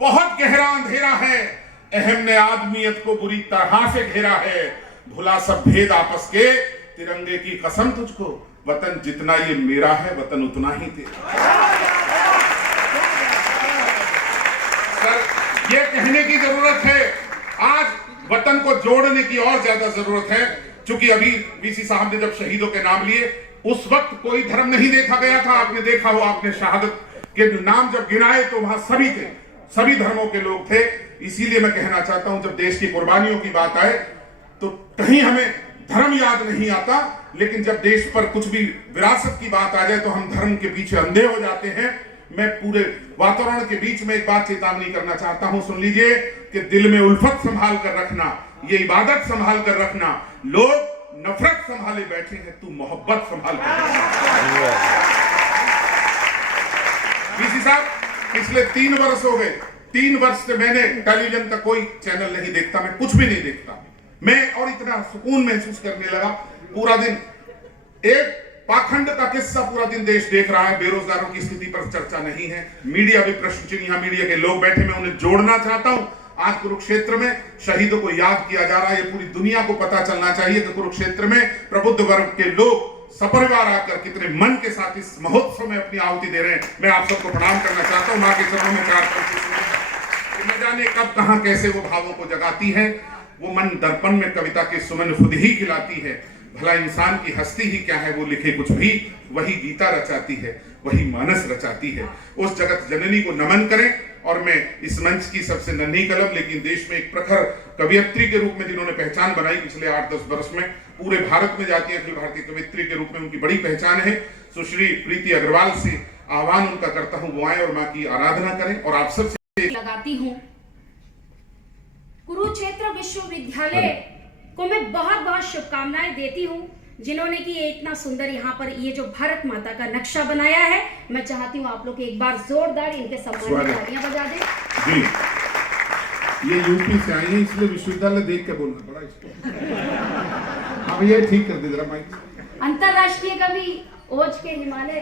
बहुत गहरा अंधेरा है, अहम ने आदमियत को बुरी तरह से घेरा है। भुला सब भेद आपस के, तिरंगे की कसम तुझको, वतन जितना ये मेरा है वतन उतना ही तेरा। सर, ये कहने की जरूरत है, आज वतन को जोड़ने की और ज्यादा जरूरत है। क्योंकि अभी वीसी साहब ने जब शहीदों के नाम लिए, उस वक्त कोई धर्म नहीं देखा गया था। आपने देखा हो, आपने शहादत के नाम जब गिनाए तो वहां सभी थे, सभी धर्मों के लोग थे। इसीलिए मैं कहना चाहता हूं, जब देश की कुर्बानियों की बात आए तो कहीं हमें धर्म याद नहीं आता, लेकिन जब देश पर कुछ भी विरासत की बात आ जाए तो हम धर्म के पीछे अंधे हो जाते हैं। मैं पूरे वातावरण के बीच में एक बात चेतावनी करना चाहता हूं, सुन लीजिए कि दिल में उल्फत संभाल कर रखना, ये इबादत संभाल कर रखना। लोग नफरत संभाले बैठे हैं, तू मोहब्बत संभाल कर रखना। डीसी साहब, पिछले 3 वर्ष हो गए, 3 वर्ष से मैंने टेलीविजन का कोई चैनल नहीं देखता, मैं कुछ भी नहीं देखता मैं, और इतना सुकून महसूस करने लगा। पूरा दिन एक पाखंड का किस्सा पूरा दिन देश देख रहा है, बेरोजगारों की स्थिति पर चर्चा नहीं है, मीडिया भी प्रश्न चिन्ह, यहां मीडिया के लोग बैठे, मैं उन्हें जोड़ना चाहता हूं। आज कुरुक्षेत्र में शहीदों को याद किया जा रहा है, ये पूरी दुनिया को पता चलना चाहिए कि कुरुक्षेत्र में प्रबुद्ध वर्ग के लोग सपरिवार आकर कितने मन के साथ इस महोत्सव में अपनी आहुति दे रहे हैं। मैं आप सबको प्रणाम करना चाहता हूं, मां के चरणों में प्रार्थना। न जाने कब कहां कैसे वो भावों को जगाती है, वो मन दर्पण में कविता के सुमन खुद ही खिलाती है। भला इंसान की हस्ती ही क्या है, वो लिखे कुछ भी, वही गीता रचाती है, वही मानस रचाती है। उस जगत जननी को नमन करें। और मैं इस मंच की सबसे नन्ही कलम लेकिन देश में एक प्रखर कवियत्री के रूप में जिन्होंने पहचान बनाई पिछले 8-10 वर्ष में, पूरे भारत में जाती है, अखिल भारतीय कवियत्री के रूप में उनकी बड़ी पहचान है। सुश्री प्रीति अग्रवाल से आह्वान उनका करता हूं, वो आए और मां की आराधना करें। और आप सबसे लगाती हूं, कुरुक्षेत्र विश्वविद्यालय को मैं बहुत बहुत शुभकामनाएं देती हूं, जिन्होंने कि इतना सुंदर यहाँ पर ये जो भारत माता का नक्शा बनाया है। मैं चाहती हूँ आप लोग एक बार जोरदार इनके सम्मान में तालियां बजा दें। जी, ये यूपी से आई है, इसलिए विश्वविद्यालय देख के बोलना पड़ा इसको। अब ये ठीक कर दे जरा माइक। अंतरराष्ट्रीय कवि ओज के हिमालय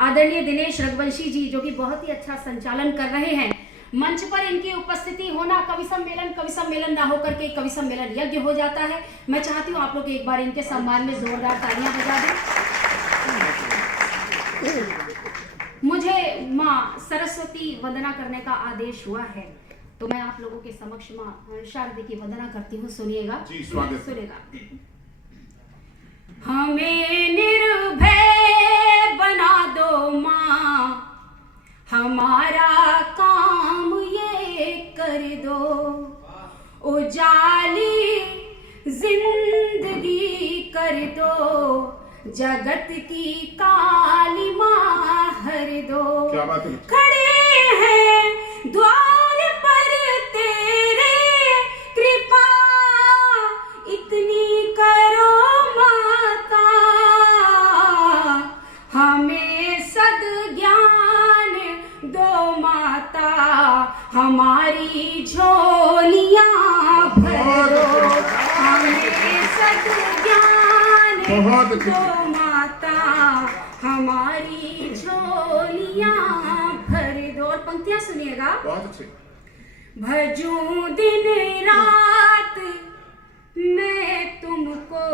आदरणीय दिनेश रघुवंशी जी, जो कि बहुत ही अच्छा संचालन कर रहे हैं, मंच पर इनकी उपस्थिति होना, कवि सम्मेलन ना होकर के कवि सम्मेलन यज्ञ हो जाता है। मैं चाहती हूँ आप लोग एक बार इनके सम्मान में जोरदार तालियां बजा दें। मुझे माँ सरस्वती वंदना करने का आदेश हुआ है, तो मैं आप लोगों के समक्ष माँ शारदे की वंदना करती हूँ। सुनिएगा जी, स्वागत। सुनिएगा। हमें निर्भय बना दो माँ, हमारा काम ये कर दो, उजाली जिंदगी कर दो, जगत की काली माँ हर दो। क्या बात है? खड़े हैं द्वार पर तेरे, कृपा इतनी करो माता, हमें सद्ज्ञान दो माता, हमारी झोलियां भरो, हमें सद्ज्ञान दो माता, हमारी झोलियां भर दो। और पंक्तियां सुनिएगा। बहुत अच्छे। भजूं दिन रात मैं तुमको,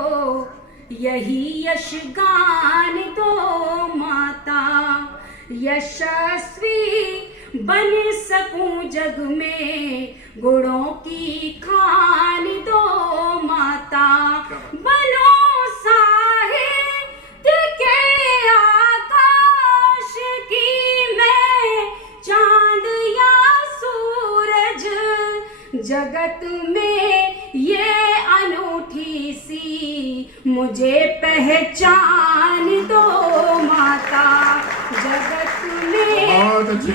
यही यश गान दो माता, यशस्वी बन सकूं जग में, गुणों की खान दो माता, बनो साहित्य के आकाश की मैं, चांद या सूरज जगत में ये अनूठी सी, मुझे पहचान दो माता, जगत में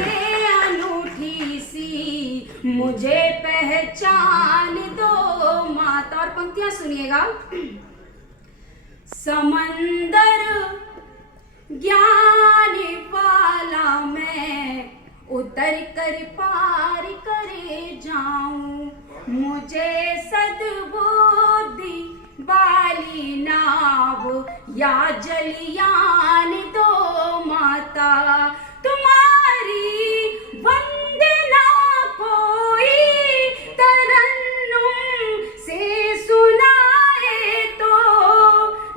ये अनूठी सी, मुझे पहचान दो माता। और पंक्तियां सुनिएगा। समंदर ज्ञान वाला मैं, उतर कर पार करे जाऊं, मुझे सद्बुद्धि वाली नाव या जलयान दो माता, तुम्हारी वंदना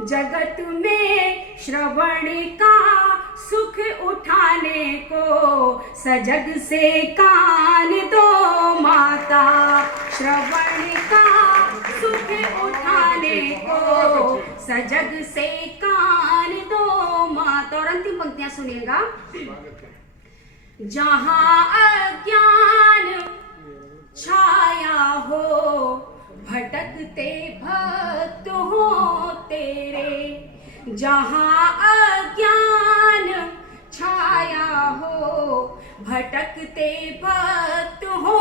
जगत में श्रवण का सुख उठाने को सजग से कान दो माता, श्रवण का सुख उठाने को सजग से कान दो माता। और अंतिम पंक्तियां सुनिएगा। जहां अज्ञान छाया हो भटकते भक्त हो तेरे, जहां अज्ञान छाया हो भटकते भक्त हो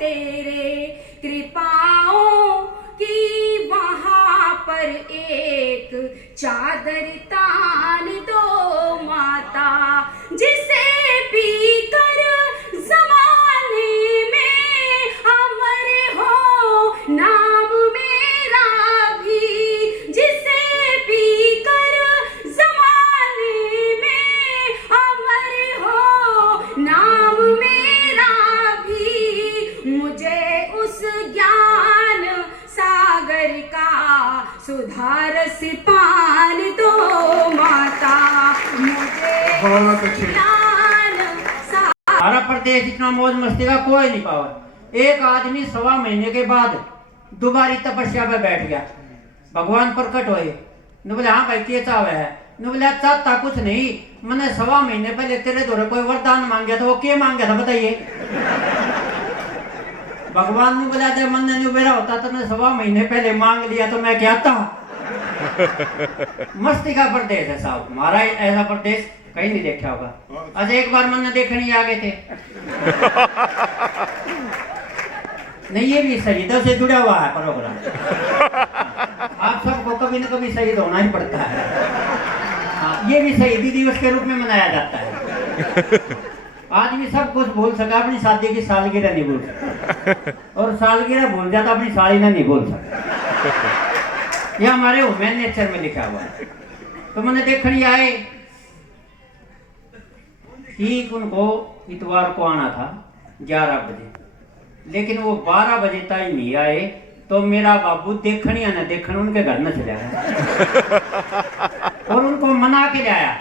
तेरे, कृपाओं की वहां पर एक चादर तान दो माता, जिसे पीकर जमाने में अमर हो नाम मेरा भी, जिसे पीकर जमाने में अमर हो नाम मेरा भी, मुझे उस ज्ञान सागर का सुधारस पान दो माता, मुझे बहुत अच्छे। हमारा प्रदेश इतना मौज मस्ती का कोई नहीं पावर। एक आदमी 1.25 महीने के बाद दोबारी तपस्या पे बैठ गया, भगवान प्रकट हुए। न बोले हाँ भाई क्या चाव है? न बोले चाहता कुछ नहीं, मैंने 1.25 महीने पहले तेरे द्वारा कोई वरदान मांगा था, वो क्या मांगा था बताइए? भगवान ने बोला जब मन नहीं मेरा होता तो मैं 1.25 महीने पहले मांग लिया तो मैं क्या था। मस्ती का प्रदेश है साहब हमारा, ऐसा प्रदेश कहीं नहीं देखा होगा। आज एक बार मन देखने ही आ गए थे। नहीं ये भी शहीदों से जुड़ा हुआ है प्रोग्राम। आप सबको कभी न कभी शहीद होना ही पड़ता है। हाँ, ये भी शहीदी दिवस के रूप में मनाया जाता है। आदमी सब कुछ भूल सका, अपनी शादी की सालगिरह नहीं भूल सका, और सालगिरह भूल जाता अपनी सालिना नहीं भूल सका। यह हमारे ह्यूमन नेचर में लिखा हुआ है। तो मैंने देखने आए, ठीक उनको इतवार को आना था 11 बजे, लेकिन वो 12 बजे तक नहीं आए। तो मेरा बाबू देखने या न देखने उनके घर न चला गया और उनको मना के लाया,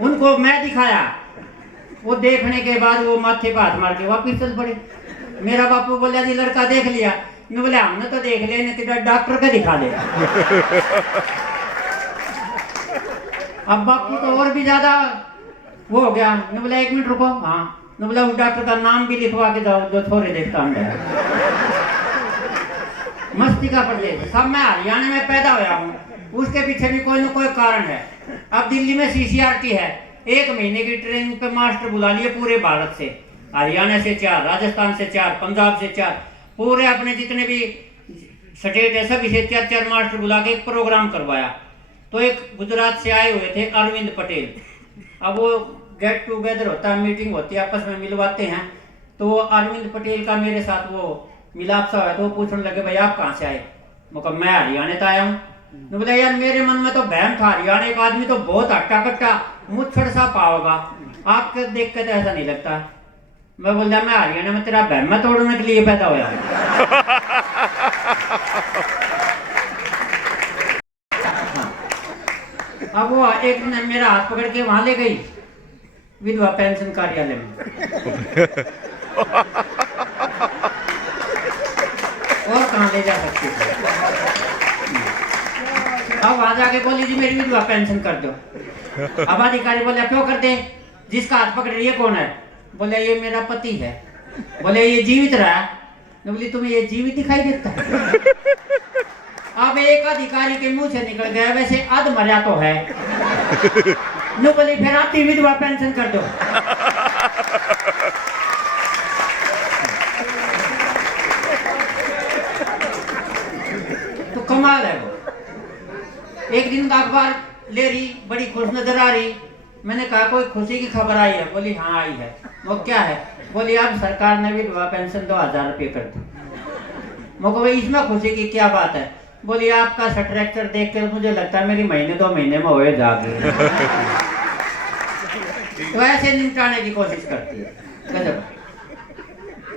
उनको मैं दिखाया। वो देखने के बाद वो माथे पे हाथ मार के वापिस चल पड़े। मेरा बापू बोला जी लड़का देख लिया? न बोले हमने तो देख लिया, नहीं डॉक्टर का दिखा दे। अब बापू तो और भी ज्यादा वो हो गया। न बोला 1 मिनट रुको। हाँ, न बोला उस डॉक्टर का नाम भी लिखवा के जाओ जो थोड़े देखता हूँ। मस्ती का प्रदेश सब। मैं हरियाणा में पैदा हुआ हूँ, उसके पीछे भी कोई न कोई कारण है। अब दिल्ली में CCRT है, 1 महीने की ट्रेनिंग पे मास्टर बुला लिए पूरे भारत से, हरियाणा से 4, राजस्थान से 4, पंजाब से 4, पूरे अपने जितने भी स्टेट है सभी से 4-4 मास्टर बुला के एक प्रोग्राम करवाया। तो एक गुजरात से आए हुए थे अरविंद पटेल। अब वो गेट टूगेदर होता है, मीटिंग होती है, आपस में मिलवाते हैं। तो अरविंद पटेल का मेरे साथ वो मिलाप सा हुआ, तो वो पूछने लगे भाई आप कहाँ से आए? मैं हरियाणा से आया हूँ। तो बोला यार मेरे मन में तो बहम था, हरियाणा का आदमी तो बहुत हट्टा कट्टा मुच्छड़ सा पाओगा, आपके देख के तो ऐसा नहीं लगता। मैं बोला मैं हरियाणा में तेरा बहम तोड़ने के लिए पैदा हुआ। अब वो एक दिन मेरा हाथ पकड़ के वहां ले गई विधवा पेंशन कार्यालय में। और कहाँ ले जा सकती थी? अब वहां जाके बोली जी मेरी विधवा पेंशन कर दो। अब अधिकारी बोले क्यों कर दे? जिसका हाथ पकड़ रही है कौन है? बोले ये मेरा पति है। बोले ये जीवित रहा? बोली तुम्हें ये जीवित दिखाई देता है? अब एक अधिकारी के मुंह से निकल गया वैसे अध मरा तो है। नो बोले फिर आती विधवा पेंशन कर दो। तो कमाल है वो। एक दिन का अखबार ले रही, बड़ी खुश नजर आ रही। मैंने कहा कोई खुशी की खबर आई है? बोली हाँ आई है। वो क्या है? बोली अब सरकार ने विधवा पेंशन 2000 रुपये कर दी। मुझको भाई इसमें खुशी की क्या बात है? बोली आपका स्ट्रक्चर देख कर मुझे लगता है मेरी महीने 2 महीने में होए जागे। तो ऐसे निपटाने की कोशिश करती है। गजब।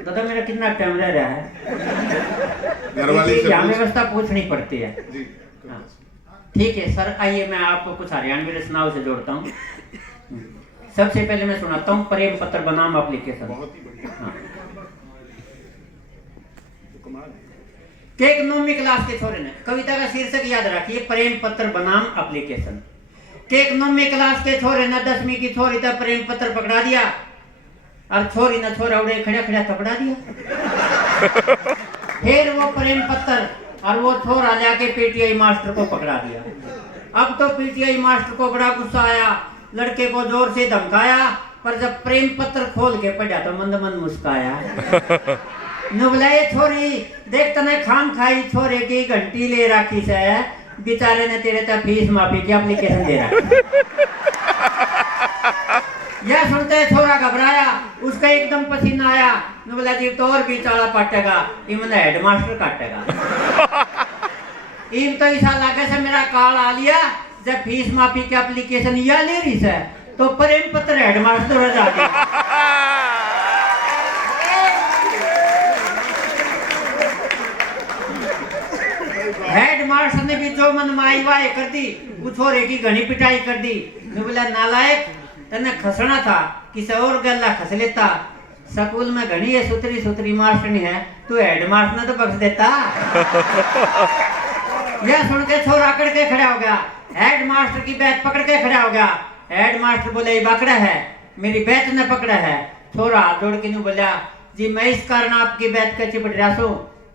दादा मेरा कितना टाइम रह रहा है? यहाँ व्यवस्था पूछनी पड़ती है। ठीक है सर, आइए मैं आपको कुछ हरियाणवी रचनाओं से जोड़ता हूँ। सबसे पहले मैं सुनाता हूँ प्रेम पत्र बनाम एप्लीकेशन। बहुत ही बढ़िया। हाँ। कमाल है। कि एक 9वीं क्लास के छोरे ने, कविता का शीर्षक याद रखिए, प्रेम पत्र बनाम एप्लीकेशन। कि एक 9वीं क्लास के छोरे ने 10वीं की छोरी तक प्रेम पत्र पकड़ा दिया और छोरी ने छोरा उड़े खड़ा खड़ा थपड़ा दिया। फिर वो प्रेम पत्र और वो छोरा जाके पीटीआई मास्टर को पकड़ा दिया। अब तो पीटीआई मास्टर को बड़ा गुस्सा आया, लड़के को जोर से धमकाया, पर जब प्रेम पत्र खोल के पढ़ा तो मंद मंद मुस्काया। नुबलाए छोरी, देख तने खाम खाई छोरे की घंटी ले रखी से, बेचारे ने तेरे तक फीस माफी की एप्लीकेशन दे रखी। यह सुनते छोरा घबराया, उसका एकदम पसीना आया। नुबला जी तो और बेचारा पटेगा, इमने हेडमास्टर काटेगा। इम तो ऐसा लगे से मेरा काल आ लिया, जब फीस माफी की एप्लीकेशन या ले रही से तो प्रेम पत्र हेडमास्टर हो जाएगा। हेडमास्टर ने भी जो मनमाई वाई कर दी, वो छोरे की घनी पिटाई कर दी। बोला नालायक, तने खसना था, किसी और गल्ला खस लेता। स्कूल में घनी है सुतरी सुतरी मास्टरनी है, तू हेडमास्टर ने तो बख्श देता। यह सुन के छोरा आकड़ के खड़ा हो गया, हेडमास्टर की बैत पकड़ के खड़ा हो गया। हेडमास्टर बोले ये बाकड़ा है, मेरी बैत ने पकड़ा है। छोरा हाथ जोड़ के नहीं बोला, जी मैं इस कारण आपकी बैत का चिपट रहा सू,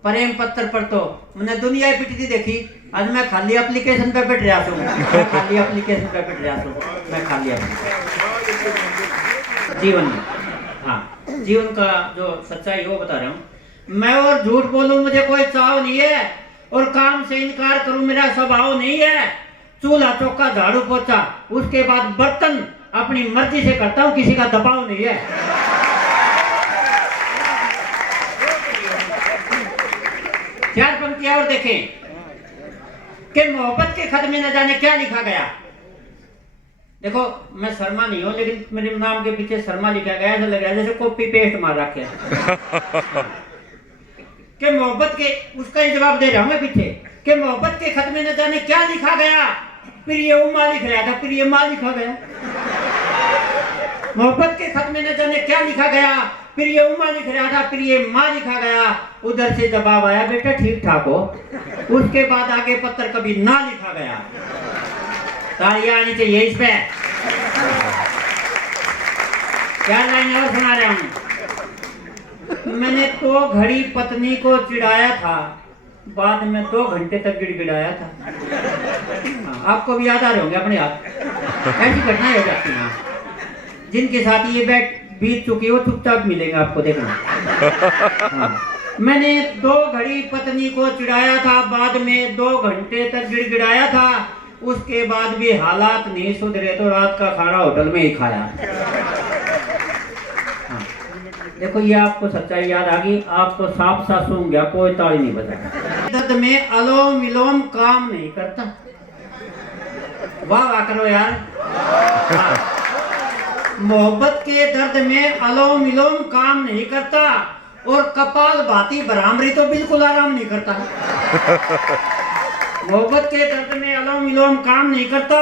प्रेम पत्र पर तो मैंने दुनिया ही पिटती देखी, आज मैं खाली एप्लीकेशन पे पिट रहा हूँ। मैं खाली एप्लीकेशन पे पिट रहा हूँ, मैं खाली जीवन में, हाँ जीवन का जो सच्चाई वो बता रहा हूँ मैं। और झूठ बोलूं मुझे कोई चाव नहीं है, और काम से इनकार करूं मेरा स्वभाव नहीं है। चूल्हा चौका झाड़ू पोछा, उसके बाद बर्तन अपनी मर्जी से करता हूं, किसी का दबाव नहीं है। चार पंक्तियां और देखें कि मोहब्बत के खत में न जाने क्या लिखा गया। देखो मैं शर्मा नहीं हूं, लेकिन मेरे नाम के पीछे शर्मा लिखा गया, ऐसा लग रहा है जैसे कॉपी पेस्ट मार रखे है। कि मोहब्बत के, उसका ही जवाब दे रहा हूं मैं पीछे, कि मोहब्बत के खत में न जाने क्या लिखा गया। प्रिय उमा लिख रहा था, प्रिय माँ लिखा गया। मोहब्बत के खत में न जाने क्या लिखा गया, प्रिय उमा लिख रहा था, प्रिय माँ लिखा गया। उधर से जवाब आया, बेटा ठीक ठाक हो। उसके बाद आगे पत्र कभी ना लिखा गया। तालियां आनी चाहिए इस पे। क्या लाइन और सुना रहा हूं। मैंने तो घड़ी पत्नी को चिढ़ाया था, बाद में 2 घंटे तक गिड़गिड़ाया था। हाँ, आपको भी याद आ रहे होंगे अपने आप, ऐसी घटनाएं हो जाती हैं। जिनके साथ ये बैठ बीत चुकी हो चुपचाप मिलेगा आपको, देखना। हाँ, मैंने 2 घड़ी पत्नी को चिढ़ाया था, बाद में 2 घंटे तक गिड़गिड़ाया था। उसके बाद भी हालात नहीं सुधरे तो रात का खाना होटल में ही खाया। हाँ, देखो ये आपको सच्चाई याद आ गई, आप तो साफ साफ सूंघ गया, कोई ताली नहीं बजा। दर्द में अलोम विलोम काम नहीं करता। वाह वाह करो यार। हाँ, मोहब्बत के दर्द में अलोम विलोम काम नहीं करता, और कपाल भाती भ्रामरी तो बिल्कुल आराम नहीं करता। मोहब्बत के दर्द में अलोम विलोम काम नहीं करता,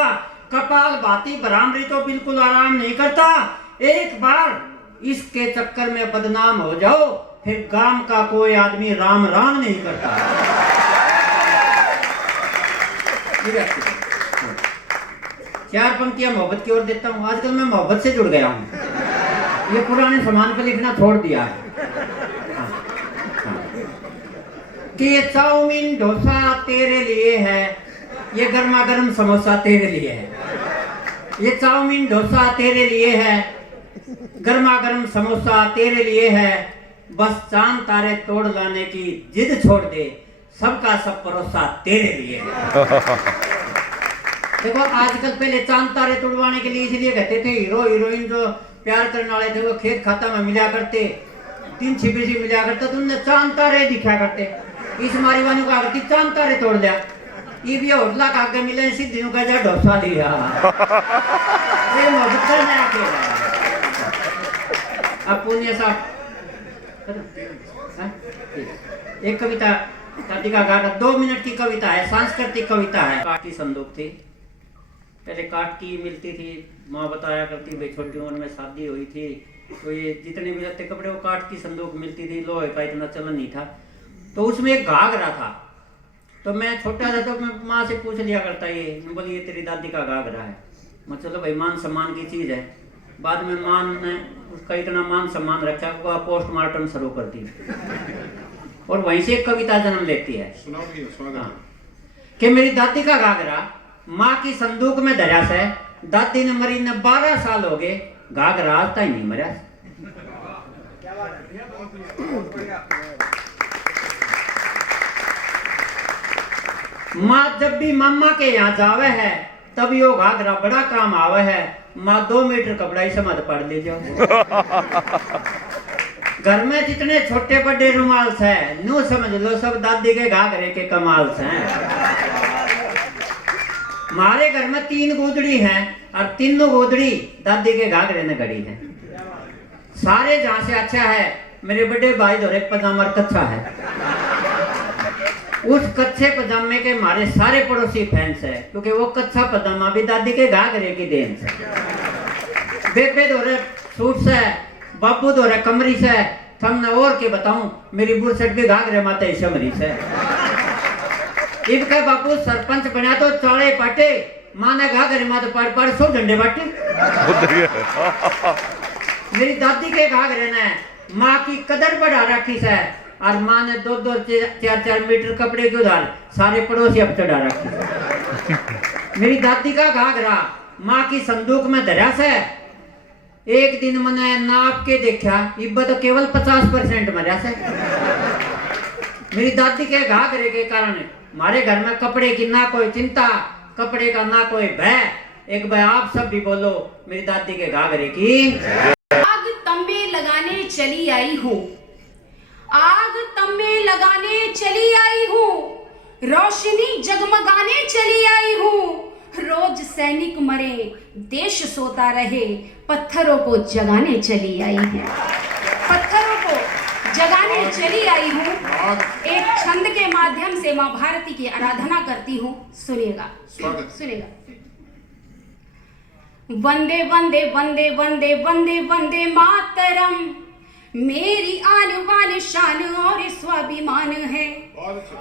कपाल भाती भ्रामरी तो बिल्कुल आराम नहीं करता। एक बार इसके चक्कर में बदनाम हो जाओ, फिर गांव का कोई आदमी राम राम नहीं करता। चार पंक्तियां मोहब्बत की ओर देता हूँ। आजकल मैं मोहब्बत से जुड़ गया हूँ, ये पुराने सामान पे लिखना छोड़ दिया। कि ये चाउमीन डोसा तेरे लिए है, ये गर्मा गर्म समोसा तेरे लिए है। ये चाउमीन डोसा तेरे लिए है, गर्मा गर्म समोसा तेरे लिए है। बस चांद तारे तोड़ लाने की जिद छोड़ दे, सबका सब परोसा तेरे लिए है। देखो आजकल, पहले चांद तारे तोड़वाने के लिए इसलिए कहते थे हीरो हीरोइन जो प्यार करने वाले थे वो खेत खाता में मिला करते, 3 छिपी मिला करते, तो उनने चांद तारे दिखा करते। इस मारी वाली कहा करती चांद तारे तोड़ लिया। ये भी होटला का आगे मिले सीधी का जा डोसा लिया। ये मोहब्बत करने आके अब पुण्य साहब एक कविता दादी का घाघरा 2 मिनट की कविता है, सांस्कृतिक कविता है। काट की संदूक थी, पहले काट की मिलती थी, माँ बताया करती भाई छोटी उम्र में शादी हुई थी तो ये जितने भी रहते कपड़े वो काट की संदूक मिलती थी, लोहे का इतना चलन नहीं था। तो उसमें एक घाघरा था, तो मैं छोटा था तो मैं माँ से पूछ लिया करता, ये बोली ये तेरी दादी का घाघरा है। मैं चलो भाई मान सम्मान की चीज़ है। बाद में माँ ने उसका इतना मान सम्मान रखा कि वह पोस्टमार्टम शुरू कर दी और वहीं से एक कविता जन्म लेती है। हाँ। कि मेरी दादी का घाघरा माँ की संदूक में धरा से, दादी ने मरी ने 12 साल हो गए, घाघरा आज तक नहीं मरा। माँ जब भी मामा के यहाँ जावे है तब यो घाघरा बड़ा काम आवे है। माँ 2 मीटर कपड़ा ही समझ पढ़ लीजिए। घर में जितने छोटे बड़े रुमाल है न्यू समझ लो सब दादी के घाघरे के कमाल हैं। हमारे घर में 3 गोदड़ी हैं और तीनों गोदड़ी दादी के घाघरे ने गड़ी है। सारे जहां से अच्छा है मेरे बड़े भाई धोरे पजामा कच्चा है। उस कच्चे पजामे के हमारे सारे पड़ोसी फैंस है क्योंकि वो कच्चा पजामा भी दादी के घाघरे की देन से। बेबे धोरे सूट से, बाबू धोरे कमरी से, थमने और के बताऊं मेरी बुरसट भी घाघरे माता ही समरी से। इनका बापू सरपंच बना तो चाले पाटे, माने घाघरे माता पड़ 100 झंडे बाटे। मेरी दादी के घाघरे ने माँ की कदर बढ़ा रखी है और माँ ने 2-2 4-4 मीटर कपड़े के उधार सारे पड़ोसी अब चढ़ा रखे। मेरी दादी का घाघरा माँ की संदूक में धरा से। एक दिन मैंने नाप के देखा, इब्बा तो केवल 50% मरा से। मेरी दादी के घाघरे के कारण हमारे घर में कपड़े की ना कोई चिंता, कपड़े का ना कोई भय। एक बार आप सब भी बोलो मेरी दादी के घाघरे की। आग तंबे लगाने चली आई हूँ, आग तंबे लगाने चली आई हूँ, रोशनी जगमगाने चली आई हूँ। रोज सैनिक मरे देश सोता रहे, पत्थरों को जगाने चली आई हूँ, पत्थरों को जगाने चली आई हूँ। एक छंद के माध्यम से माँ भारती की आराधना करती हूँ, सुनिएगा सुनिएगा। वंदे वंदे वंदे वंदे वंदे वंदे मातरम, मेरी आन बान शान और स्वाभिमान है।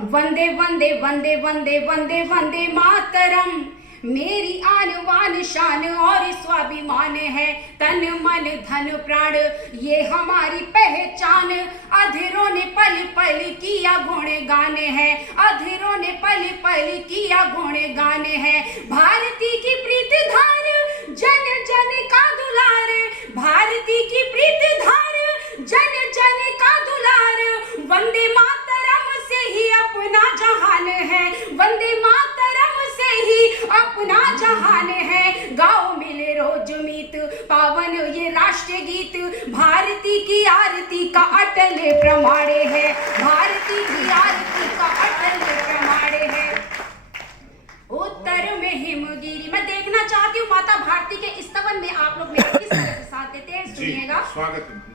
वंदे वंदे वंदे वंदे वंदे वंदे मातरम, मेरी आन बान शान और स्वाभिमान है। तन मन धन प्राण ये हमारी पहचान, अधीरों ने पल पल किया गुणगान है, अधीरों ने पल पल किया गुणगान है। भारती की प्रीत धार जन जन का दुलार, भारती की प्रीत धार जन जन का दुलार। वंदे मातरम से ही अपना जहान है, वंदे मातरम से ही अपना जहान है। गाओ मिले रोज मीत पावन ये राष्ट्रीय गीत, भारती की आरती का अटल प्रमाणे है, भारती की आरती का अटल प्रमाणे है। उत्तर में हिमगिरी, मैं देखना चाहती हूँ माता भारती के स्तवन में आप लोग मेरा किस तरह से साथ देते हैं, सुनिएगा। स्वागत है।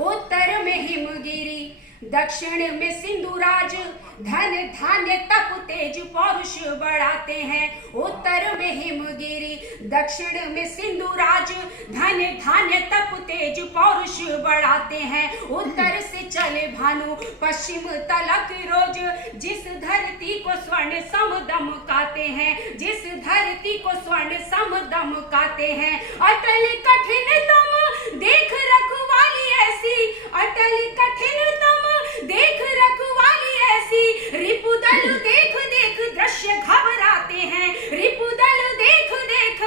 उत्तर में हिमगिरी, दक्षिण में सिंधुराज, धन धान्य तप तेज पौरुष बढ़ाते हैं। उत्तर में हिमगिरी, दक्षिण में सिंधुराज, धन धान्य तप तेज पौरुष बढ़ाते हैं। उत्तर से चले भानु पश्चिम तलक रोज, जिस धरती को स्वर्ण सम दमकाते हैं, जिस धरती को स्वर्ण सम दमकाते हैं। अटल कठिन तम देख रखवाली ऐसी, अटल कठिन तम देख रखवाली ऐसी। रिपुदल देख देख दृश्य घबराते हैं, रिपुदल देख देख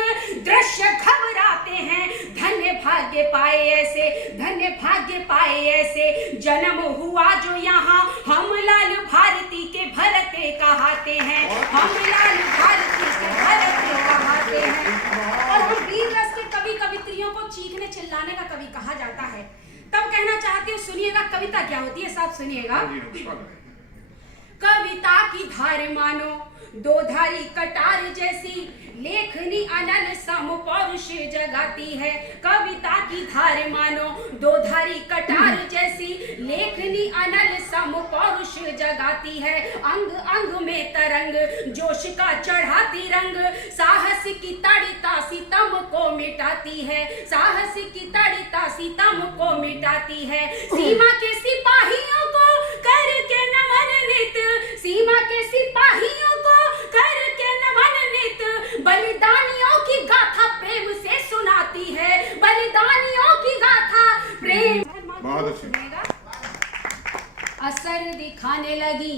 दृश्य घबराते हैं। धन्य भाग्य पाए ऐसे, धन्य भाग्य पाए ऐसे, जन्म हुआ जो यहाँ हम लाल भारती के भरते कहाते हैं, हम लाल भारती के भरते कहाते हैं। और हम वीर रस के कवि कवित्रियों को चीखने चिल्लाने का कवि कहा जाता है। तब कहना चाहती हूँ, सुनिएगा कविता क्या होती है, सब सुनिएगा। कविता की धार मानो 2 धारी कटार जैसी, लेखनी अनल सम पौरुष जगाती है, कविता की धार मानो दो धारी कटार जैसी। लेखनी अनल सम पौरुष जगाती है, अंग अंग में तरंग जोश का चढ़ाती रंग। साहस की ताड़िता सितम को मिटाती है, साहस की ताड़िता सितम को मिटाती है। सीमा के सिपाहियों को करके नमन नित, सीमा के सिपाहियों को करके नमन नित। बलिदानियों की गाथा प्रेम से सुनाती है, बलिदानियों की गाथा प्रेम। बहुत अच्छे। असर दिखाने लगी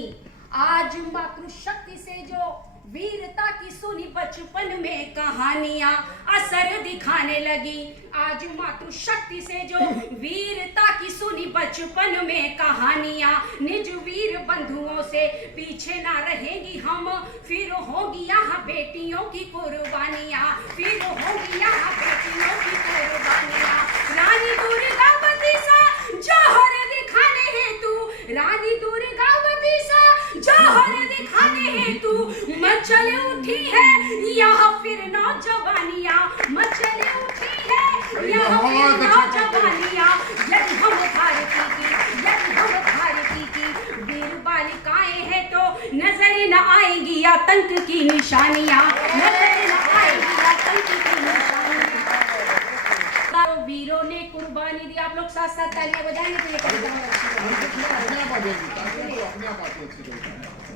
आज मातृशक्ति से जो वीरता की सुनी बचपन में कहानियां। असर दिखाने लगी आज मातृशक्ति से जो वीरता की सुनी बचपन में कहानियां। निज वीर बंधुओं से पीछे ना रहेंगी हम, फिर होगी यहाँ बेटियों की कुर्बानियां, फिर होगी यहाँ बेटियों की कुर्बानियां। रानी दुर्गावती सा जौहर दिखाने हेतु, रानी दुर्गावती सा जौहर दिखाने हेतु मचल उठी है यहाँ फिर नौजवानियां, मचल उठी है यहाँ फिर नौजवानियां। यदि हम भारती की, यदि हम भारती की वीर बालिकाएं हैं तो नजर न आएंगी आतंक की निशानियां, नजर न आएंगी आतंक की निशानियां। वीरों ने कुर्बानी दी। आप लोग साथ साथ तालियां बजाएंगे तो ये कविता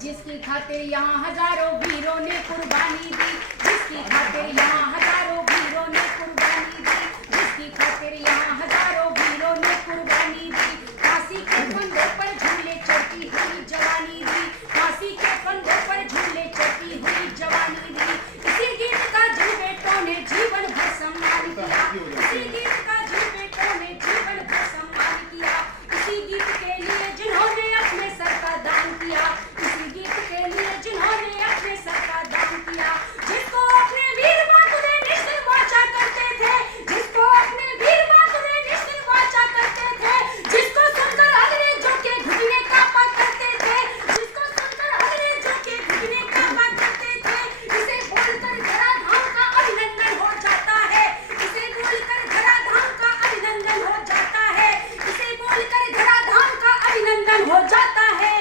जिसकी खातिर यहाँ हजारों वीरों ने कुर्बानी दी, जिसकी खातिर यहाँ हजारों वीरों ने कुर्बानी दी, जिसकी खातिर यहाँ हजारों वीरों ने कुर्बानी दी। फांसी के फंदों पर झूले चढ़ती हुई जवानी दी, फांसी के फंदों पर झूले चढ़ती हुई जवानी दी। इसी गीत का जिन बेटों ने जीवन भर सम्मान किया, इसी गीत का जिन बेटों ने जीवन भर सम्मान किया। इसी गीत के लिए जिन्होंने अपने सर का दान किया, इसी गीत के लिए जिन्होंने अपने सर का दान किया। जिसको अपने वीर मातुरे निश्चित वाचा करते थे, जिसको अपने वीर मातुरे निश्चित वाचा करते थे। जिसको सुनकर अंग्रेजों के घुटने कांपा करते थे, जिसको सुनकर अंग्रेजों के घुटने कांपा करते थे। इसे बोलकर धराधाम का अभिनंदन हो जाता है, इसे बोलकर धराधाम का अभिनंदन हो जाता है, इसे बोलकर धराधाम का अभिनंदन हो जाता है,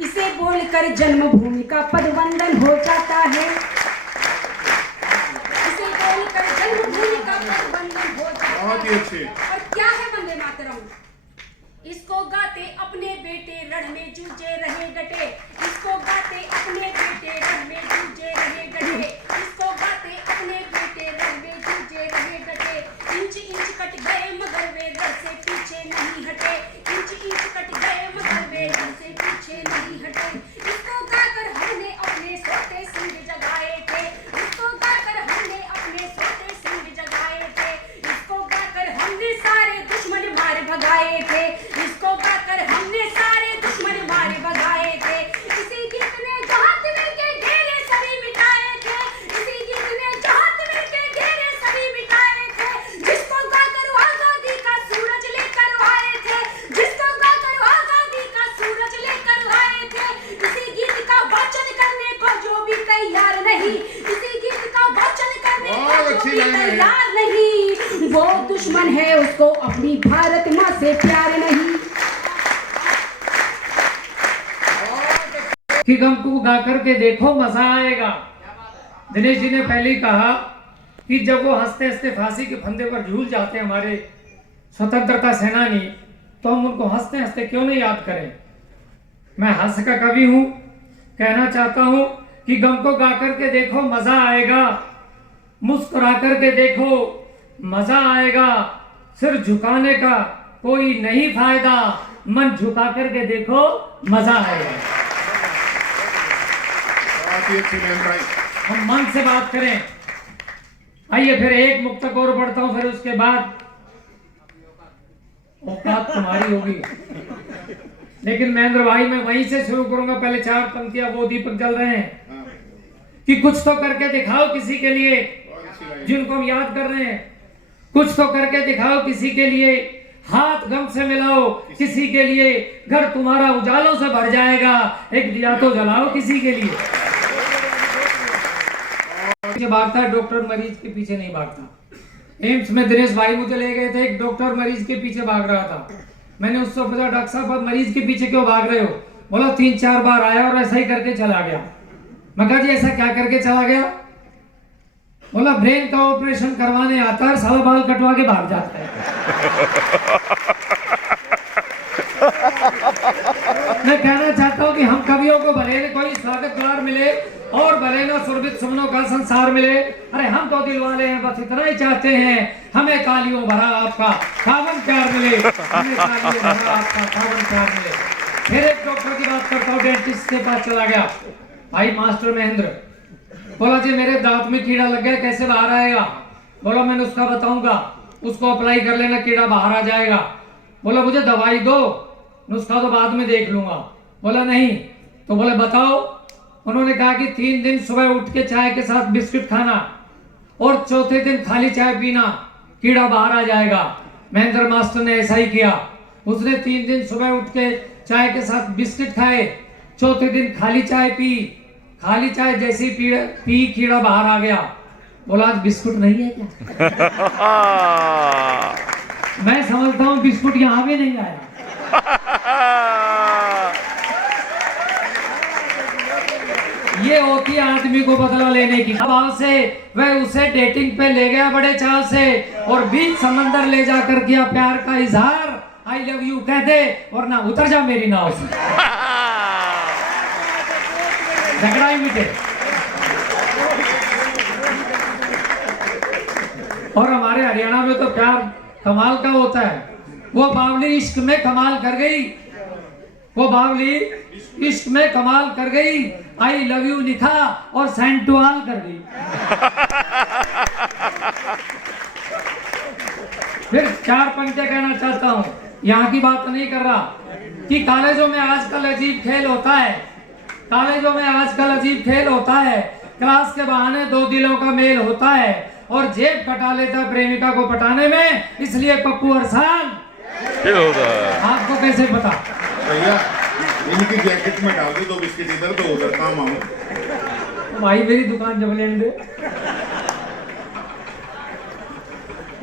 इसे बोलकर जन्मभूमि का पदवंदन हो जाता है, इसे बोलकर जन्मभूमि का पदवंदन हो जाता है। बहुत ही अच्छे। और क्या है वंदे मातरम? इसको गाते अपने बेटे रण में जूझे रहे डटे, इसको गाते अपने बेटे रण में जूझे रहे डटे, इसको गाते अपने बेटे रण में जूझे रहे डटे। इंच इंच कट गए मगर वे रण से पीछे नहीं हटे, इंच इंच कट गए मगर वे रण से पीछे नहीं हटे। इसको गाकर हमने अपने सोते सिंह जगाए थे, इसको गाकर हमने अपने सोते सिंह जगाए थे, इसको गाकर हमने सारे दुश्मन मार भगाए थे, इसको गाकर हमने सारे दुश्मन मार भगाए थे। इसी गीत ने जहां तिमिर के घेरे सभी मिटाए थे, इसी गीत ने जहां तिमिर के घेरे सभी मिटाए थे। जिसको गाकर आजादी का सूरज लेकर आए थे, जिसको गाकर आजादी का सूरज लेकर आए थे। इसी गीत का वाचन करने को जो भी तैयार नहीं, इसी गीत का वाचन करने को जो भी तैयार नहीं, वो दुश्मन है, उसको अपनी भारत माँ से प्यार नहीं। कि गम को गा करके देखो मजा आएगा। दिनेश जी ने पहले ही कहा कि जब वो हंसते हंसते फांसी के फंदे पर झूल जाते हैं हमारे स्वतंत्रता सेनानी, तो हम उनको हंसते हंसते क्यों नहीं याद करें। मैं हंस का कवि हूं, कहना चाहता हूं कि गम को गा करके देखो मजा आएगा, मुस्कुरा करके देखो मजा आएगा, सिर झुकाने का कोई नहीं फायदा, मन झुका करके देखो मजा आएगा। हम मन से बात करें। आइए फिर एक मुक्तक और पढ़ता हूं, फिर उसके बाद औकात तुम्हारी होगी। लेकिन महेंद्र भाई मैं वहीं से शुरू करूंगा। पहले 4 पंक्तियां वो दीपक जल रहे हैं कि कुछ तो करके दिखाओ किसी के लिए जिनको हम याद कर रहे हैं, कुछ तो करके दिखाओ किसी के लिए, हाथ गम से मिलाओ किसी के लिए, घर तुम्हारा उजालों से भर जाएगा, एक दिया तो जलाओ किसी के लिए। पीछे भागता है, डॉक्टर मरीज के पीछे नहीं भागता। एम्स में दिनेश भाई मुझे ले गए थे, एक डॉक्टर मरीज के पीछे भाग रहा था। मैंने उससे पूछा, डॉक्टर साहब आप मरीज के पीछे क्यों भाग रहे हो? बोला 3-4 बार आया और ऐसा ही करके चला गया। मैं कहा जी ऐसा क्या करके चला गया? बोला ब्रेन का ऑपरेशन करवाने आता है, सारा बाल कटवा के भाग जाता है। मैं कहना चाहता हूँ कि हम कवियों को भले न कोई स्वागत द्वार मिले और भले न सुरभित सुमनों का संसार मिले, अरे हम तो दिल वाले हैं, बस इतना ही चाहते हैं, हमें कालियों भरा आपका सावन प्यार मिले, हमें कालियों भरा आपका सावन प्यार मिले। फिर एक डॉक्टर की बात करता हूँ, डेंटिस्ट के पास चला गया, भाई मास्टर महेंद्र। बोला जी मेरे दांत में कीड़ा लग गया, कैसे बाहर आएगा? बोला मैं नुस्खा बताऊंगा, उसको अप्लाई कर लेना, कीड़ा बाहर आ जाएगा। बोला मुझे दवाई दो, नुस्खा तो बाद में देख लूंगा। बोला नहीं, तो बोले बताओ। उन्होंने कहा कि 3 दिन सुबह उठ के चाय के साथ बिस्किट खाना और चौथे दिन खाली चाय पीना, कीड़ा बाहर आ जाएगा। महेंद्र मास्टर ने ऐसा ही किया, उसने 3 दिन सुबह उठ के चाय के साथ बिस्किट खाए, चौथे दिन खाली चाय पी, खाली चाय जैसी पी कीड़ा बाहर आ गया। बोला आज बिस्कुट नहीं है क्या? मैं समझता हूँ बिस्कुट यहाँ भी नहीं आया। ये होती है आदमी को बदला लेने की भाव से। वह उसे डेटिंग पे ले गया बड़े चाव से और बीच समंदर ले जाकर किया प्यार का इजहार। आई लव यू कह दे वरना उतर जा मेरी नाव से। झगड़ा ही मिटे। और हमारे हरियाणा में तो प्यार कमाल का होता है। वो बावली इश्क में कमाल कर गई, वो बावली इश्क में कमाल कर गई, आई लव यू लिखा और सेंटुआल कर गई। फिर 4 पंक्तियां कहना चाहता हूं, यहाँ की बात नहीं कर रहा कि कॉलेजों में आजकल अजीब खेल होता है, कॉलेजों में आजकल अजीब खेल होता है। क्लास के बहाने 2 दिलों का मेल होता है और जेब कटा लेता है प्रेमिका को पटाने में, इसलिए पप्पू अरसान होता है। आपको कैसे पता? भैया इनकी जैकेट में डाल दो 2 बिस्किट इधर 2 उधर, काम आओ। भाई मेरी दुकान जब लेने दे।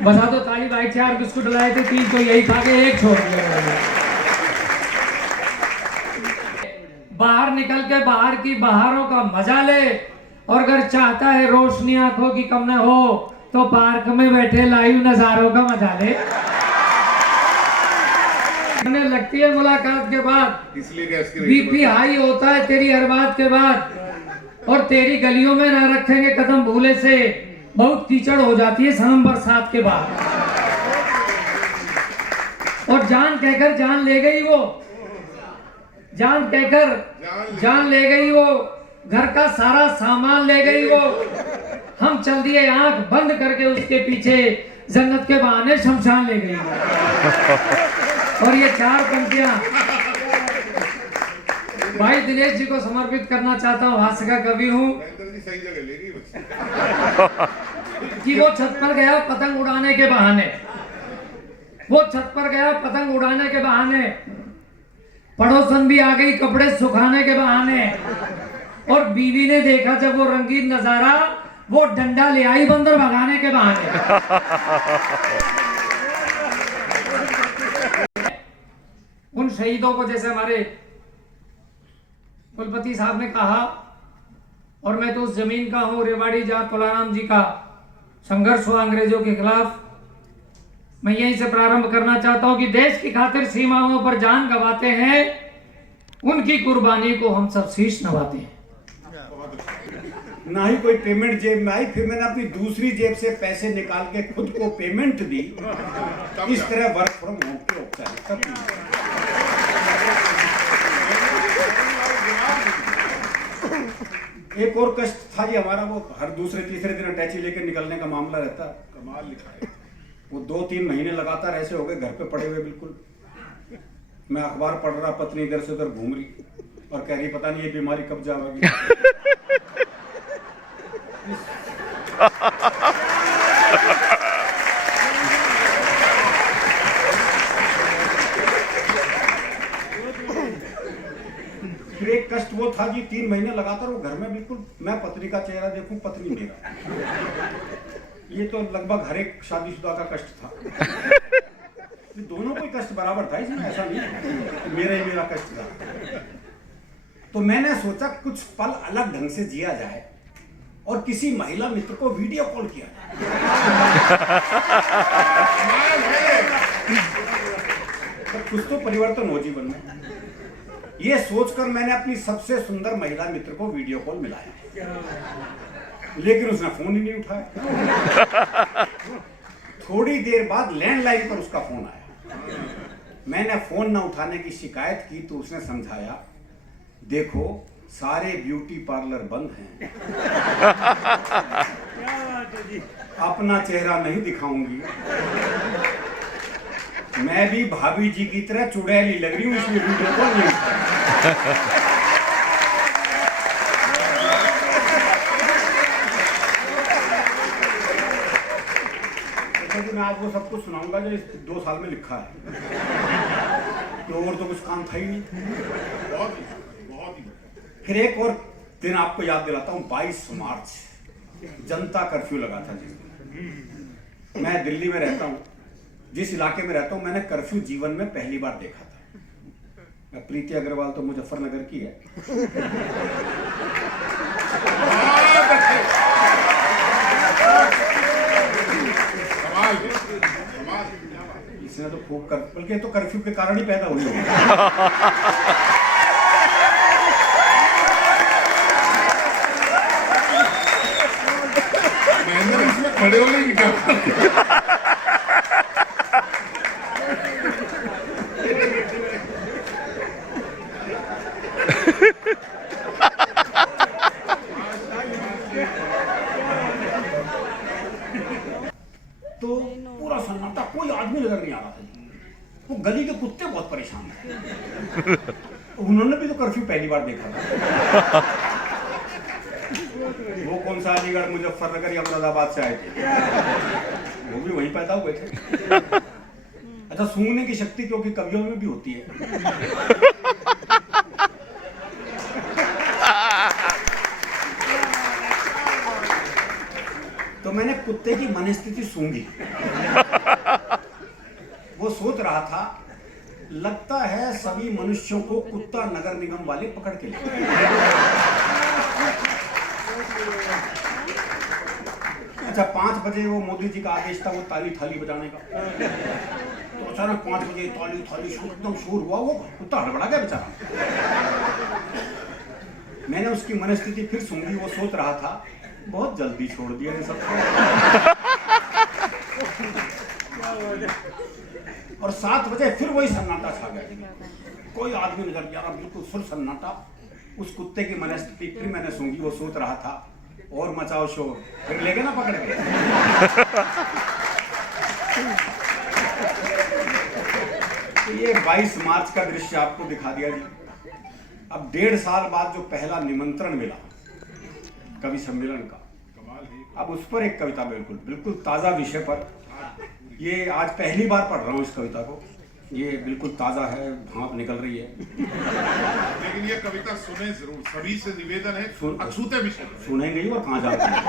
बता दो ताली भाई, 4 बिस्कुट लाए थे, 3 तो यही खा के 1 छोड़ दिया। बाहर निकल के बाहर की बहारों का मजा ले, और अगर चाहता है रोशनी आंखों की कम न हो तो पार्क में बैठे लाइव नजारों का मजा ले। लगती है मुलाकात के बाद, इसलिए बीपी हाई होता है तेरी हर बात के बाद, और तेरी गलियों में ना रखेंगे कदम भूले से, बहुत कीचड़ हो जाती है सनम बरसात के बाद। और जान कहकर जान ले गई वो, जान कहकर जान ले गई वो, घर का सारा सामान ले गई वो, हम चल दिए आंख बंद करके उसके पीछे, जन्नत के बहाने शमशान ले गई वो। और ये 4 पंक्तियां भाई दिनेश जी को समर्पित करना चाहता हूँ। हास्य का कवि हूँ सही जगह ले गई कि वो छत पर गया पतंग उड़ाने के बहाने, वो छत पर गया पतंग उड़ाने के बहाने, पड़ोसन भी आ गई कपड़े सुखाने के बहाने, और बीवी ने देखा जब वो रंगीन नजारा, वो डंडा ले आई बंदर भगाने के बहाने। उन शहीदों को, जैसे हमारे कुलपति साहब ने कहा, और मैं तो उस जमीन का हूँ रेवाड़ी जहाँ तुलाराम जी का संघर्ष हुआ अंग्रेजों के खिलाफ, मैं यहीं से प्रारंभ करना चाहता हूँ कि देश की खातिर सीमाओं पर जान गंवाते हैं, उनकी कुर्बानी को हम सब शीश नवाते हैं। ना ही कोई पेमेंट जेब में आई, फिर मैंने अपनी दूसरी जेब से पैसे निकाल के खुद को पेमेंट दी। इस तरह वर्क फ्रॉम होम के औपचारिकता। एक और कष्ट था जी हमारा, वो हर दूसरे तीसरे दिन अटैची लेकर निकलने का मामला रहता। कमाल लिखा है वो 2-3 महीने लगातार ऐसे हो गए, घर पे पड़े हुए बिल्कुल। मैं अखबार पढ़ रहा, पत्नी इधर से उधर घूम रही और कह रही पता नहीं ये बीमारी कब जाएगी। फिर एक कष्ट वो तो था जी 3 महीने लगातार वो घर में बिल्कुल, मैं पत्नी का चेहरा देखूं, पत्नी मेरा। ये तो लगभग हर एक शादीशुदा का कष्ट था। दोनों को कष्ट बराबर था, इसमें ऐसा नहीं कि मेरा ही मेरा कष्ट था। तो मैंने सोचा कुछ पल अलग ढंग से जिया जाए और किसी महिला मित्र को वीडियो कॉल किया जाए। तो कुछ तो परिवर्तन हो जीवन में। ये सोचकर मैंने अपनी सबसे सुंदर महिला मित्र को वीडियो कॉल मिलाया, लेकिन उसने फोन ही नहीं उठाया। थोड़ी देर बाद लैंडलाइन पर उसका फोन आया। मैंने फोन न उठाने की शिकायत की तो उसने समझाया, देखो सारे ब्यूटी पार्लर बंद हैं, अपना चेहरा नहीं दिखाऊंगी, मैं भी भाभी जी की तरह चुड़ैली लग रही हूँ, इसलिए वीडियो कॉल नहीं उठाया। मैं आज वो सब कुछ सुनाऊंगा जो इस 2 साल में लिखा है। तो और तो कुछ काम था ही नहीं। बहुत ही। फिर एक और दिन आपको याद दिलाता हूँ, 22 मार्च जनता कर्फ्यू लगा था जिस दिन। मैं दिल्ली में रहता हूँ, जिस इलाके में रहता हूँ मैंने कर्फ्यू जीवन में पहली बार देखा था। प्रीति अग्रवाल तो मुजफ्फरनगर की है। इसने तो खूब कर, बल्कि तो कर्फ्यू के कारण ही पैदा हुई होगी। इसमें खड़े होने की क्या? तो पूरा सन्नाटा, कोई आदमी नजर नहीं आ रहा था। वो गली के कुत्ते बहुत परेशान थे। उन्होंने भी तो कर्फ्यू पहली बार देखा था। वो कौन सा अलीगढ़, मुजफ्फरनगर या मुरादाबाद से आए थे, वो भी वहीं पैदा हुए थे। अच्छा, सूंघने की शक्ति क्योंकि कवियों में भी होती है। तो मैंने कुत्ते की मनस्थिति सूंघी। वो सोच रहा था, लगता है सभी मनुष्यों को कुत्ता नगर निगम वाले पकड़ के ले। अच्छा, 5 बजे वो मोदी जी का आदेश था वो ताली थाली बजाने का। तो अचानक 5 बजे ताली थाली एकदम शोर हुआ, वो कुत्ता हड़बड़ा गया बेचारा। मैंने उसकी मनस्थिति फिर सूंघी। वो सोच रहा था, बहुत जल्दी छोड़ दिया ये सब। और 7 बजे फिर वही सन्नाटा छा गया, कोई आदमी नजर नहीं आ रहा, बिल्कुल सुर सन्नाटा। उस कुत्ते की मनस्थिति फिर मैंने सूंघी। वो सोच रहा था, और मचाओ शोर, फिर ले गए ना पकड़ के। तो ये 22 मार्च का दृश्य आपको दिखा दिया जी। अब 1.5 साल बाद जो पहला निमंत्रण मिला कवि सम्मेलन का, अब उस पर एक कविता बिल्कुल ताजा विषय पर। ये आज पहली बार पढ़ रहा हूँ इस कविता को। ये बिल्कुल ताजा है, भाप निकल रही है। लेकिन ये कविता सुने जरूर, सभी से निवेदन है, अछूते विषय पर। सुनेंगे ही और कहाँ जाते हैं।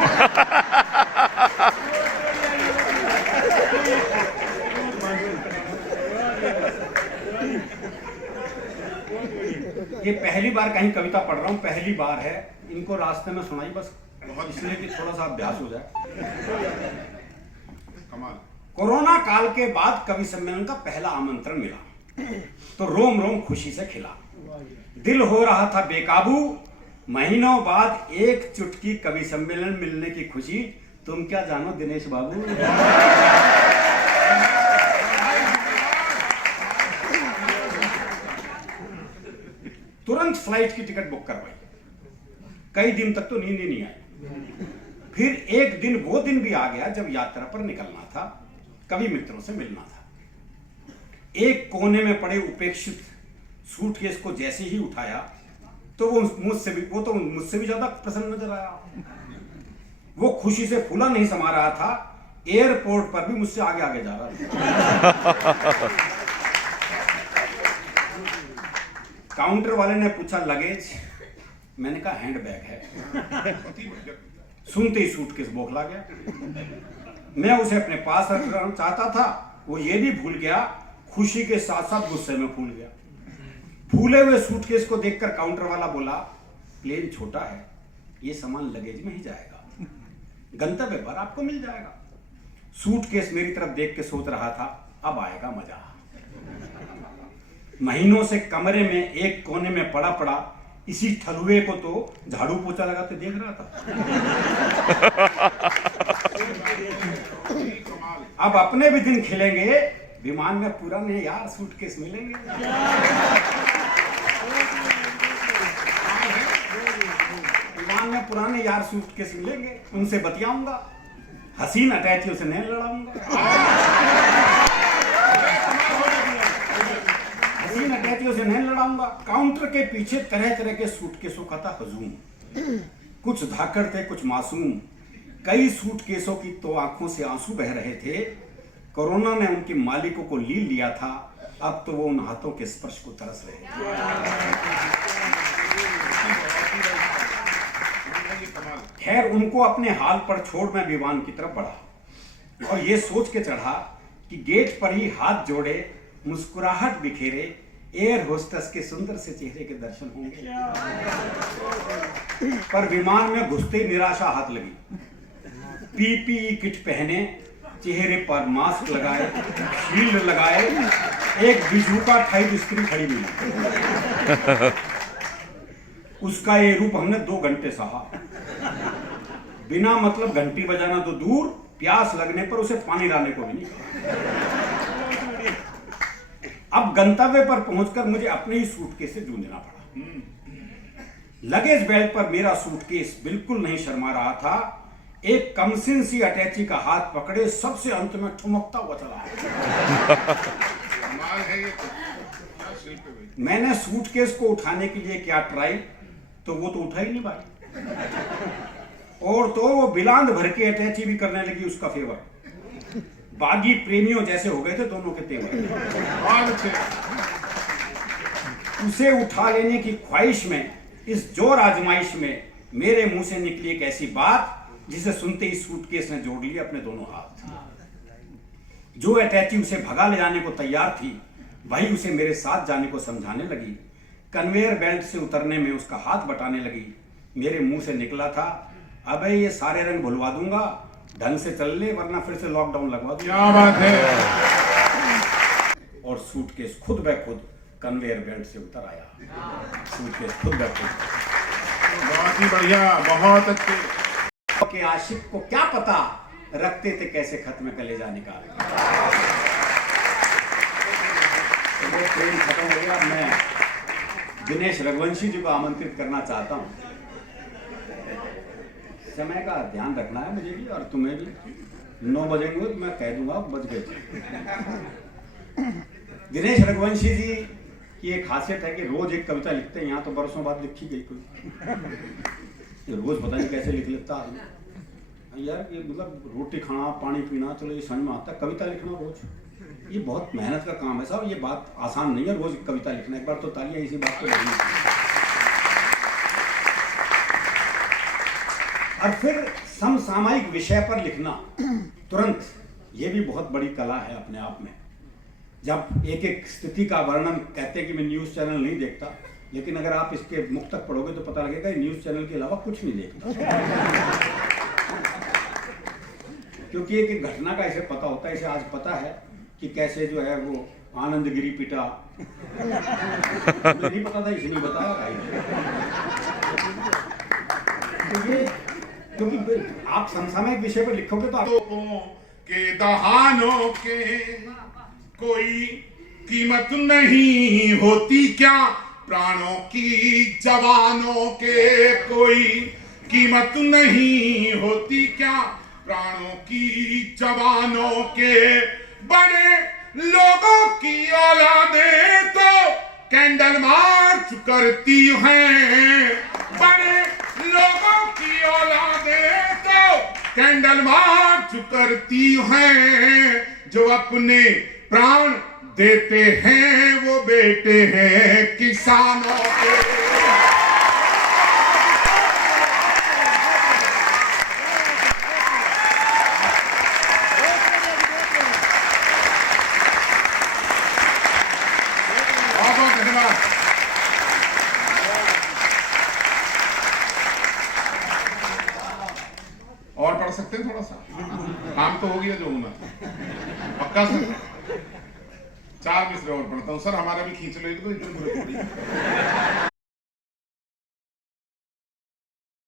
ये पहली बार कहीं कविता पढ़ रहा हूँ, पहली बार है। इनको रास्ते में सुनाई बस, बहुत इसलिए कि थोड़ा सा अभ्यास हो जाए। कमाल। कोरोना काल के बाद कवि सम्मेलन का पहला आमंत्रण मिला तो रोम रोम खुशी से खिला। दिल हो रहा था बेकाबू, महीनों बाद एक चुटकी कवि सम्मेलन मिलने की खुशी। तुम क्या जानो दिनेश बाबू। तुरंत फ्लाइट की टिकट बुक करवाई। कई दिन तक तो नींद ही नहीं आई। फिर एक दिन वो दिन भी आ गया जब यात्रा पर निकलना था, कवि मित्रों से मिलना था। एक कोने में पड़े उपेक्षित सूटकेस को जैसे ही उठाया तो वो मुझसे भी ज्यादा प्रसन्न नजर आया। वो खुशी से फूला नहीं समा रहा था, एयरपोर्ट पर भी मुझसे आगे आगे जा रहा था। काउंटर वाले ने पूछा लगेज, मैंने कहा हैंडबैग है। सुनते ही सूटकेस बौखला गया। मैं उसे अपने पास रखना चाहता था, वो ये भी भूल गया, खुशी के साथ साथ गुस्से में फूल गया। फूले हुए सूटकेस को देखकर काउंटर वाला बोला, प्लेन छोटा है, ये सामान लगेज में ही जाएगा, गंतव्य पर आपको मिल जाएगा। सूटकेस मेरी तरफ देख के सोच रहा था, अब आएगा मजा। महीनों से कमरे में एक कोने में पड़ा पड़ा इसी ठलुए को तो झाड़ू पोछा लगाते देख रहा था। अब अपने भी दिन खिलेंगे, विमान में पुराने यार सूटकेस मिलेंगे। विमान में पुराने यार सूटकेस मिलेंगे, उनसे बतियाऊंगा, हसीन अटैचियों से नहीं लड़ाऊंगा। हसीन अटैचियों से नहीं लड़ाऊंगा। काउंटर के पीछे तरह तरह के सूटकेसों का था हजूम। कुछ धाकड़ थे, कुछ मासूम। कई सूटकेसों की तो आंखों से आंसू बह रहे थे। कोरोना ने उनके मालिकों को लील लिया था, अब तो वो उन हाथों के स्पर्श को तरस रहे थे। खैर, उनको अपने हाल पर छोड़ मैं विमान की तरफ बढ़ा और ये सोच के चढ़ा कि गेट पर ही हाथ जोड़े, मुस्कुराहट बिखेरे एयर होस्टेस के सुंदर से चेहरे के दर्शन होंगे। पर विमान में घुसते ही निराशा हाथ लगी। पीपीई किट पहने, चेहरे पर मास्क लगाए, शील्ड लगाए, एक बिजूका टाइप स्त्री खड़ी मिली। उसका ये रूप हमने 2 घंटे सहा। बिना मतलब घंटी बजाना तो दूर, प्यास लगने पर उसे पानी डालने को भी नहीं। अब गंतव्य पर पहुंचकर मुझे अपने ही सूटकेस से जूझना पड़ा। लगेज बेल्ट पर मेरा सूटकेस बिल्कुल नहीं शर्मा रहा था। एक कमसिन सी अटैची का हाथ पकड़े सबसे अंत में ठुमकता हुआ चला। मैंने सूटकेस को उठाने के लिए क्या ट्राई, तो वो तो उठा ही नहीं भाई। और तो वो बिलांद भर के अटैची भी करने लगी उसका फेवर। बागी प्रेमियों जैसे हो गए थे दोनों के तेवर। उसे उठा लेने की ख्वाहिश में, इस जोर आजमाइश में मेरे मुंह से निकली एक ऐसी बात जिसे सुनते ही सूटकेस ने जोड़ लिए अपने दोनों हाथ। जो अटैची उसे भगा ले जाने को तैयार थी, वही उसे मेरे साथ जाने को समझाने लगी। कन्वेयर बेल्ट से उतरने में उसका हाथ बटाने लगी। मेरे मुंह से निकला था, अबे ये सारे रंग भुलवा दूंगा, ढंग से चल ले वरना फिर से लॉकडाउन लगवा दूंगा। क्या बात है। और सूटकेस खुद ब खुद कन्वेयर बेल्ट से उतर आया। सूटकेस खुद ब खुद। बहुत ही बढ़िया, बहुत अच्छे। के आशिक को क्या पता रखते थे कैसे खत में कलेजा निकाल। तो वो ट्रेन खत्म हो गया। मैं दिनेश रघुवंशी जी को आमंत्रित करना चाहता हूँ। समय का ध्यान रखना है मुझे भी और तुम्हें भी। 9 बजेंगे तो मैं कह दूंगा बज गए। दिनेश रघुवंशी जी की एक खासियत है कि रोज एक कविता लिखते हैं। यहाँ तो बरसों बाद लिखी गई कोई, रोज पता नहीं कैसे लिख लेता है यार। ये मतलब रोटी खाना, पानी पीना, चलो ये समझ में आता है। कविता लिखना रोज ये बहुत मेहनत का काम है साहब। ये बात आसान नहीं है रोज कविता लिखना। एक बार तो तालियां इसी बात पे लगनी चाहिए। और फिर समसामयिक विषय पर लिखना तुरंत, ये भी बहुत बड़ी कला है अपने आप में। जब एक एक स्थिति का वर्णन, कहते हैं कि मैं न्यूज़ चैनल नहीं देखता, लेकिन अगर आप इसके मुख तक पढ़ोगे तो पता लगेगा न्यूज़ चैनल के अलावा कुछ नहीं देखता। क्योंकि एक एक घटना का इसे पता होता है। इसे आज पता है कि कैसे जो है वो आनंदगिरी पिटा। मुझे नहीं पता था, इसे नहीं बताया भाई। तो ये क्योंकि आप समसामयिक विषय पर लिखोगे तो आप के दहानों के कोई कीमत नहीं होती क्या, प्राणों की जवानों के कोई कीमत नहीं होती क्या, प्राणों की जवानों के। बड़े लोगों की औलादें तो कैंडल मार्च करती हैं, बड़े लोगों की औलादें तो कैंडल मार्च करती हैं। जो अपने प्राण देते हैं वो बेटे हैं किसानों के। और पढ़ सकते हैं थोड़ा सा? काम तो हो गया जो होना था, पक्का सर? 4 मिसरे और पढ़ता हूँ सर, हमारा भी खींच लो एक दो, इतने बुरे थोड़ी।